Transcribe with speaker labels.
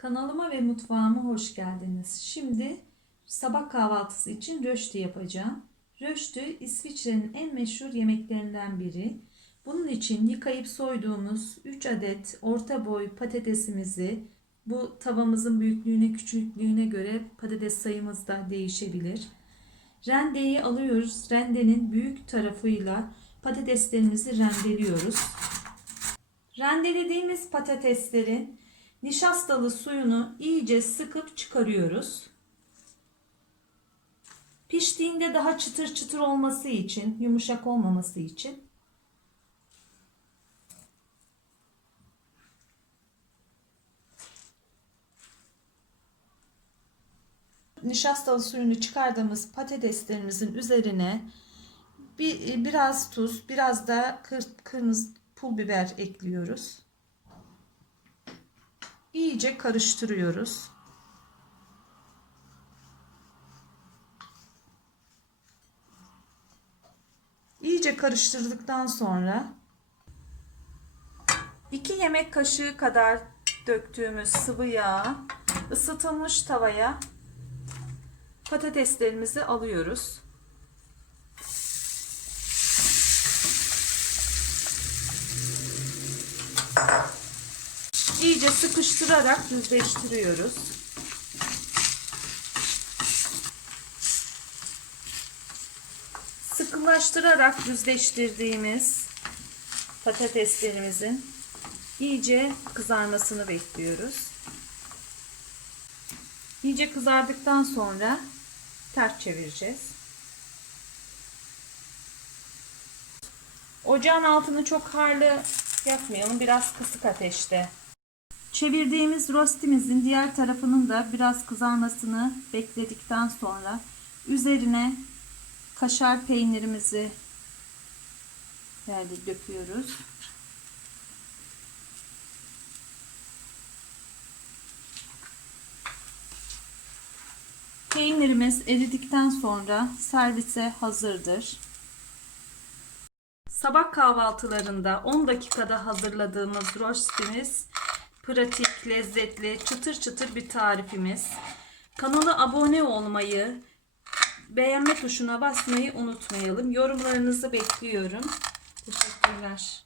Speaker 1: Kanalıma ve mutfağıma hoş geldiniz. Şimdi sabah kahvaltısı için röştü yapacağım. Röştü İsviçre'nin en meşhur yemeklerinden biri. Bunun için yıkayıp soyduğumuz 3 adet orta boy patatesimizi bu tavamızın büyüklüğüne küçüklüğüne göre patates sayımız da değişebilir. Rendeyi alıyoruz. Rendenin büyük tarafıyla patateslerimizi rendeliyoruz. Rendelediğimiz patateslerin nişastalı suyunu iyice sıkıp çıkarıyoruz. Piştiğinde daha çıtır çıtır olması için, yumuşak olmaması için nişastalı suyunu çıkardığımız patateslerimizin üzerine bir, biraz tuz, biraz da kır, kırmızı pul biber ekliyoruz. İyice karıştırıyoruz. İyice karıştırdıktan sonra 2 yemek kaşığı kadar döktüğümüz sıvı yağ ısıtılmış tavaya patateslerimizi alıyoruz. İyice sıkıştırarak düzleştiriyoruz. Sıkılaştırarak düzleştirdiğimiz patateslerimizin iyice kızarmasını bekliyoruz. İyice kızardıktan sonra ters çevireceğiz. Ocağın altını çok harlı yakmayalım. Biraz kısık ateşte. Çevirdiğimiz rostimizin diğer tarafının da biraz kızarmasını bekledikten sonra üzerine kaşar peynirimizi yani döküyoruz. Peynirimiz eridikten sonra servise hazırdır. Sabah kahvaltılarında 10 dakikada hazırladığımız rostimiz pratik, lezzetli, çıtır çıtır bir tarifimiz. Kanala abone olmayı, beğenme tuşuna basmayı unutmayalım. Yorumlarınızı bekliyorum. Teşekkürler.